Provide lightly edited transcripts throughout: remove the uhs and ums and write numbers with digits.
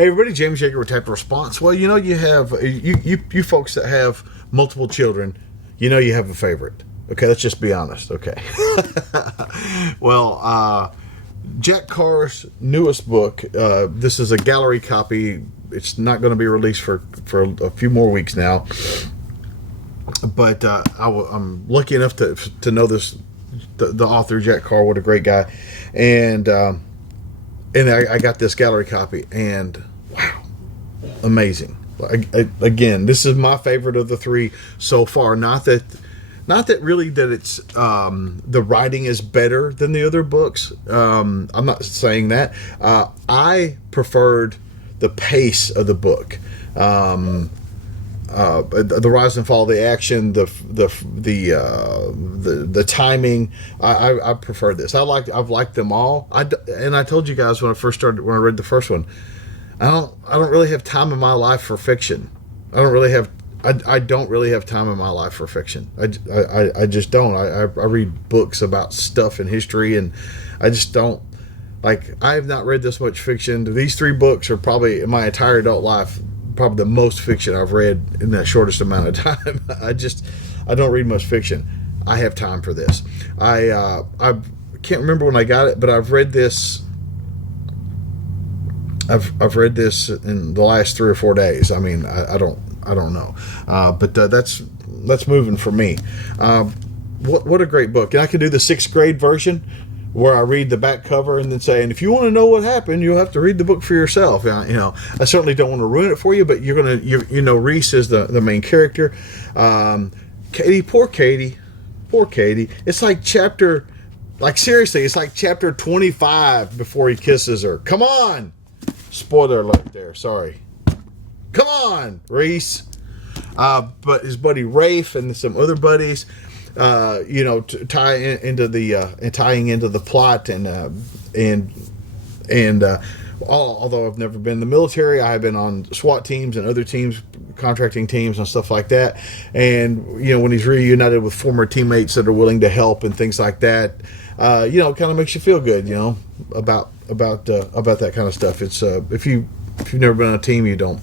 Hey everybody, James Yeager with Tactical Response. Well, you know, you have you folks that have multiple children, you know you have a favorite. Okay, let's just be honest. Okay. Well, Jack Carr's newest book. This is a gallery copy. It's not going to be released for a few more weeks now. But I'm lucky enough to know the author, Jack Carr. What a great guy. And I got this gallery copy, and wow, amazing. Again, this is my favorite of the three so far. Not that really that it's the writing is better than the other books. I'm not saying that. I preferred the pace of the book. The rise and fall of the action, the timing. I prefer this. I've liked them all. And I told you guys when I read the first one, I don't really have time in my life for fiction. I don't really have time in my life for fiction. I just don't. I read books about stuff in history, and I just don't. Like, I have not read this much fiction. These three books are probably in my entire adult life probably the most fiction I've read in that shortest amount of time. I don't read much fiction. I have time for this. I can't remember when I got it, but I've read this. I've read this in the last 3 or 4 days. I mean, I don't know, but that's moving for me. What a great book! And I can do the 6th grade version, where I read the back cover and then say, and if you want to know what happened, you'll have to read the book for yourself. You know, I certainly don't want to ruin it for you, but you know, Reese is the main character. Katie, poor Katie. It's like seriously, it's like chapter 25 before he kisses her. Come on! Spoiler alert there, sorry. Come on, Reese. But his buddy Rafe and some other buddies, you know, tying into the plot, and although I've never been in the military, I have been on SWAT teams and other teams, contracting teams and stuff like that. And you know, when he's reunited with former teammates that are willing to help and things like that, you know, it kind of makes you feel good, you know, about that kind of stuff. It's if you've never been on a team, you don't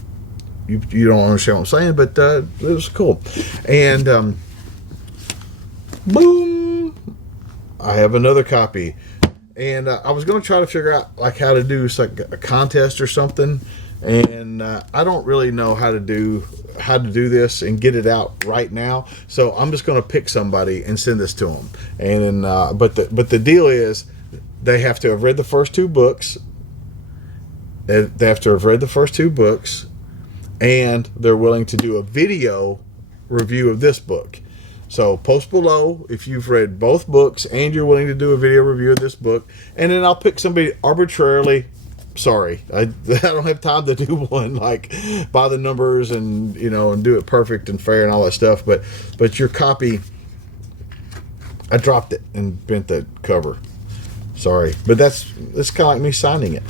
understand what I'm saying, but it was cool. And boom, I have another copy, and I was going to try to figure out like how to do like a contest or something, and I don't really know how to do this and get it out right now, so I'm just going to pick somebody and send this to them. And but the deal is they have to have read the first 2 books. They have to have read the first 2 books, and they're willing to do a video review of this book. So post below if you've read both books and you're willing to do a video review of this book, and then I'll pick somebody arbitrarily. Sorry, I don't have time to do one like by the numbers and, you know, and do it perfect and fair and all that stuff. But your copy, I dropped it and bent the cover. Sorry, but that's kind of like me signing it.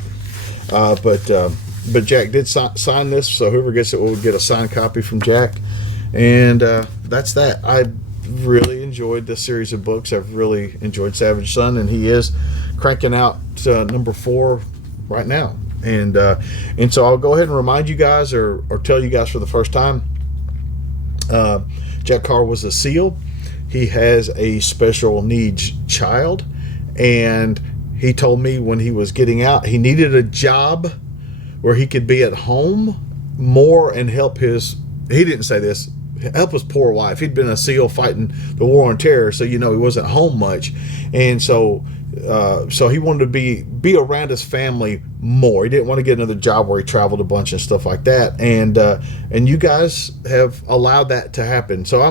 But Jack did sign this, so whoever gets it will get a signed copy from Jack. And that's that. I really enjoyed this series of books. I've really enjoyed Savage Son, and he is cranking out number 4 right now. And so I'll go ahead and remind you guys or tell you guys for the first time, Jack Carr was a SEAL. He has a special needs child, and he told me when he was getting out, he needed a job where he could be at home more and help he didn't say this, help his poor wife. He'd been a SEAL fighting the war on terror, so, you know, he wasn't home much. And so he wanted to be around his family more. He didn't want to get another job where he traveled a bunch and stuff like that. And you guys have allowed that to happen. So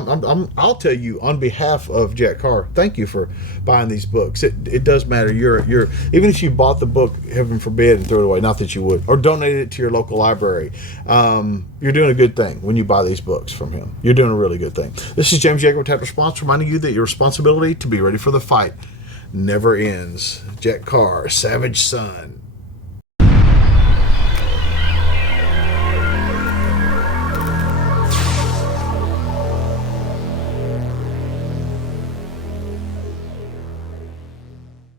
I'll tell you on behalf of Jack Carr, thank you for buying these books. It does matter. You're even if you bought the book, heaven forbid, and threw it away, not that you would, or donated it to your local library, you're doing a good thing when you buy these books from him. You're doing a really good thing. This is James Yeager with Tactical Response, reminding you that your responsibility to be ready for the fight never ends. Jack Carr, Savage Son.